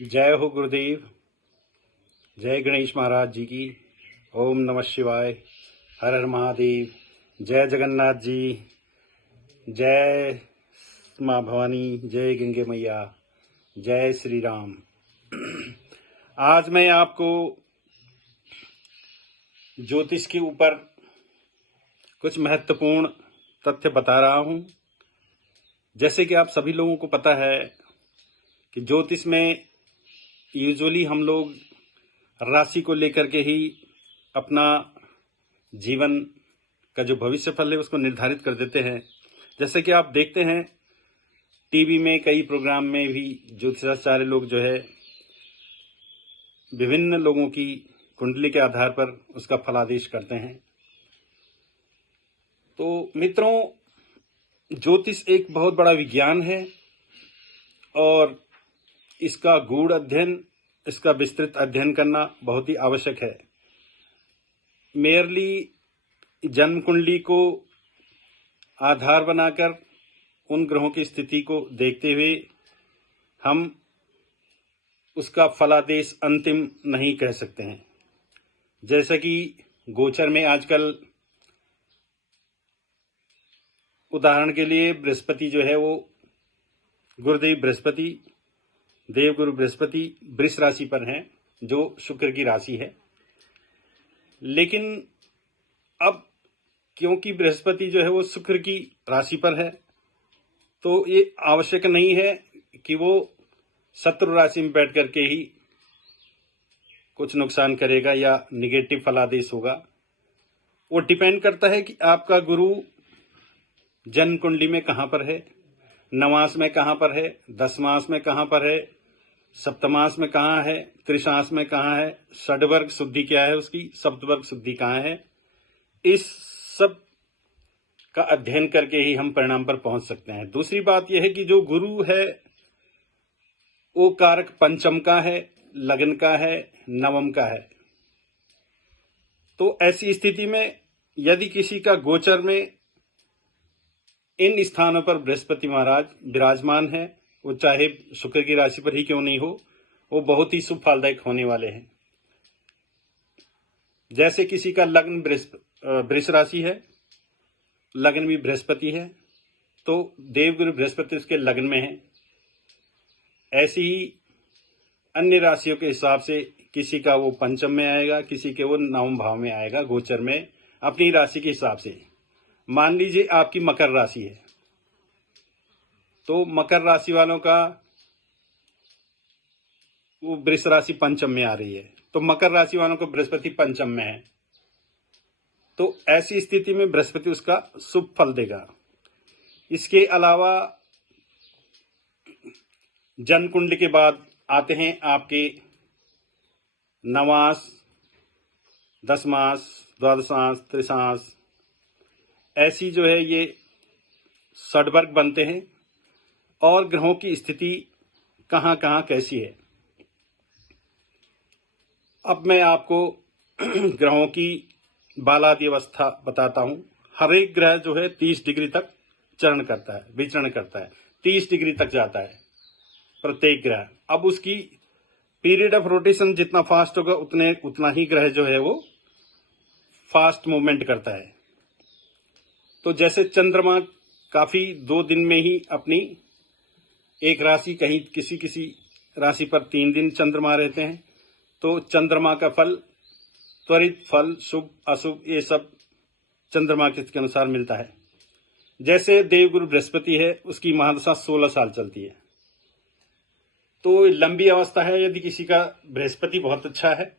जय हो गुरुदेव। जय गणेश महाराज जी की। ओम नमः शिवाय। हर हर महादेव। जय जगन्नाथ जी। जय माँ भवानी। जय गंगे मैया। जय श्री राम। आज मैं आपको ज्योतिष के ऊपर कुछ महत्वपूर्ण तथ्य बता रहा हूं। जैसे कि आप सभी लोगों को पता है कि ज्योतिष में यूजुअली हम लोग राशि को लेकर के ही अपना जीवन का जो भविष्य फल है उसको निर्धारित कर देते हैं। जैसे कि आप देखते हैं टीवी में कई प्रोग्राम में भी ज्योतिषाचार्य लोग जो है विभिन्न लोगों की कुंडली के आधार पर उसका फलादेश करते हैं। तो मित्रों, ज्योतिष एक बहुत बड़ा विज्ञान है और इसका गूढ़ अध्ययन, इसका विस्तृत अध्ययन करना बहुत ही आवश्यक है। मेयरली जन्म कुंडली को आधार बनाकर उन ग्रहों की स्थिति को देखते हुए हम उसका फलादेश अंतिम नहीं कह सकते हैं। जैसा कि गोचर में आजकल उदाहरण के लिए बृहस्पति जो है वो गुरुदेव बृहस्पति, देवगुरु बृहस्पति वृष राशि पर हैं, जो शुक्र की राशि है। लेकिन अब क्योंकि बृहस्पति जो है वो शुक्र की राशि पर है, तो ये आवश्यक नहीं है कि वो शत्रु राशि में बैठ करके ही कुछ नुकसान करेगा या निगेटिव फलादेश होगा। वो डिपेंड करता है कि आपका गुरु जन्म कुंडली में कहाँ पर है, नवांश में कहाँ पर है, दशमांश में कहाँ पर है, सप्तमांश में कहाँ है, त्रिशांश में कहाँ है, षड्वर्ग शुद्धि क्या है उसकी, सप्तवर्ग शुद्धि कहाँ है। इस सब का अध्ययन करके ही हम परिणाम पर पहुंच सकते हैं। दूसरी बात यह है कि जो गुरु है वो कारक पंचम का है, लग्न का है, नवम का है। तो ऐसी स्थिति में यदि किसी का गोचर में इन स्थानों पर बृहस्पति महाराज विराजमान है, वो चाहे शुक्र की राशि पर ही क्यों नहीं हो, वो बहुत ही शुभ फलदायक होने वाले हैं। जैसे किसी का लग्न वृष राशि है, लग्न भी बृहस्पति है, तो देवगुरु बृहस्पति उसके लग्न में है। ऐसी ही अन्य राशियों के हिसाब से किसी का वो पंचम में आएगा, किसी के वो नवम भाव में आएगा गोचर में, अपनी राशि के हिसाब से। मान लीजिए आपकी मकर राशि है, तो मकर राशि वालों का वो वृष राशि पंचम में आ रही है, तो मकर राशि वालों को बृहस्पति पंचम में है, तो ऐसी स्थिति में बृहस्पति उसका शुभ फल देगा। इसके अलावा जन्म कुंडली के बाद आते हैं आपके नवांश, दशमांश, द्वादशांश, त्रिशांश। ऐसी जो है ये षड्वर्ग बनते हैं और ग्रहों की स्थिति कहाँ कहाँ कैसी है। अब मैं आपको ग्रहों की बालादि अवस्था बताता हूं। हर एक ग्रह जो है 30 डिग्री तक चरण करता है, विचरण करता है, 30 डिग्री तक जाता है प्रत्येक ग्रह। अब उसकी पीरियड ऑफ रोटेशन जितना फास्ट होगा उतना ही ग्रह जो है वो फास्ट मूवमेंट करता है। तो जैसे चंद्रमा काफी 2 दिन में ही अपनी एक राशि, कहीं किसी किसी राशि पर 3 दिन चंद्रमा रहते हैं, तो चंद्रमा का फल, त्वरित फल, शुभ अशुभ, ये सब चंद्रमा के अनुसार मिलता है। जैसे देवगुरु बृहस्पति है, उसकी महादशा 16 साल चलती है, तो लंबी अवस्था है। यदि किसी का बृहस्पति बहुत अच्छा है,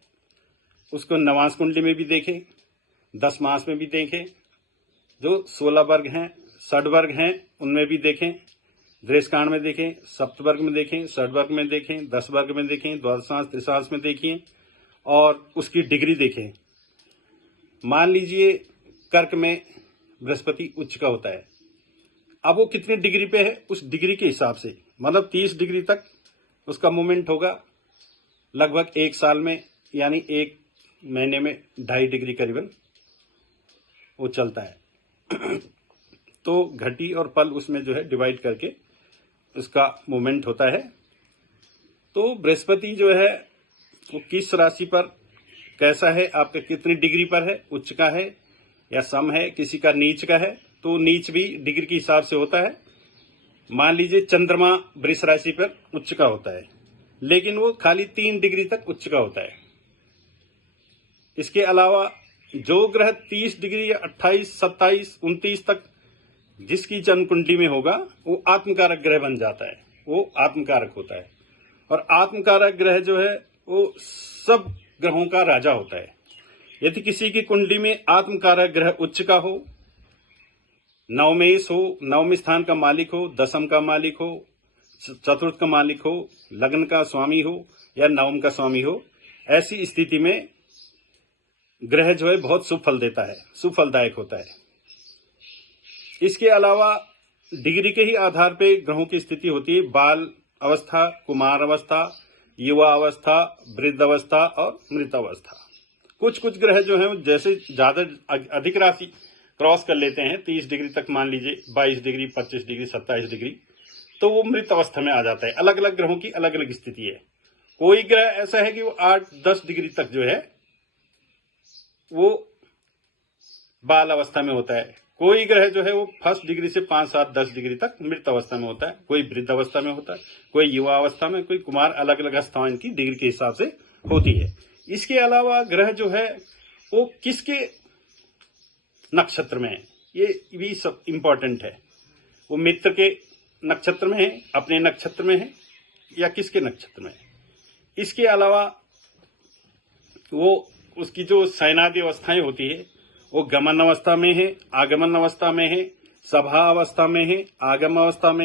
उसको नवांश कुंडली में भी देखें, दशमांश में भी देखें, जो 16 वर्ग हैं, षड्वर्ग हैं, उनमें भी देखें, दृष्टकांड में देखें, सप्तवर्ग में देखें, षड्वर्ग में देखें, 10 वर्ग में देखें, द्वादशांश, त्रिशांश में देखिए और उसकी डिग्री देखें। मान लीजिए कर्क में बृहस्पति उच्च का होता है, अब वो कितनी डिग्री पे है उस डिग्री के हिसाब से, मतलब 30 डिग्री तक उसका मूवमेंट होगा लगभग 1 साल में, यानी 1 महीने में 2.5 डिग्री करीबन वो चलता है। तो घटी और पल उसमें जो है डिवाइड करके उसका मूवमेंट होता है। तो बृहस्पति जो है वो किस राशि पर कैसा है, आपका कितनी डिग्री पर है, उच्च का है या सम है, किसी का नीच का है। तो नीच भी डिग्री के हिसाब से होता है। मान लीजिए चंद्रमा वृष राशि पर उच्च का होता है, लेकिन वो खाली 3 डिग्री तक उच्च का होता है। इसके अलावा जो ग्रह 30 डिग्री या 28, 27, 29 तक जिसकी जन्म कुंडली में होगा वो आत्मकारक ग्रह बन जाता है, वो आत्मकारक होता है। और आत्मकारक ग्रह जो है वो सब ग्रहों का राजा होता है। यदि किसी की कुंडली में आत्मकारक ग्रह उच्च का हो, नवमेश हो, नवम स्थान का मालिक हो, दशम का मालिक हो, चतुर्थ का मालिक हो, लग्न का स्वामी हो या नवम का स्वामी हो, ऐसी स्थिति में ग्रह जो है बहुत शुभ फल देता है, शुभ फलदायक होता है। इसके अलावा डिग्री के ही आधार पर ग्रहों की स्थिति होती है। बाल अवस्था, कुमार अवस्था, युवा अवस्था, वृद्ध अवस्था और मृत अवस्था। कुछ कुछ ग्रह जो हैं जैसे ज्यादा अधिक राशि क्रॉस कर लेते हैं, 30 डिग्री तक मान लीजिए, 22 डिग्री, 25 डिग्री, 27 डिग्री, तो वो मृत अवस्था में आ जाता है। अलग अलग ग्रहों की अलग अलग स्थिति है। कोई ग्रह ऐसा है कि वो 8-10 डिग्री तक जो है वो बाल अवस्था में होता है। कोई ग्रह जो है वो 1 डिग्री से 5, 7, 10 डिग्री तक मृत अवस्था में होता है। कोई वृद्ध अवस्था में होता है, कोई युवा अवस्था में, कोई कुमार, अलग अलग अवस्थाएं इनकी डिग्री के हिसाब से होती है। इसके अलावा ग्रह जो है वो किसके नक्षत्र में है, ये भी सब इंपॉर्टेंट है। वो मित्र के नक्षत्र में है, अपने नक्षत्र में है या किसके नक्षत्र में है। इसके अलावा वो उसकी जो शयनादि अवस्थाएं होती है वो गमन अवस्था में है, आगमन अवस्था में है, सभा अवस्था में है, आगम अवस्था में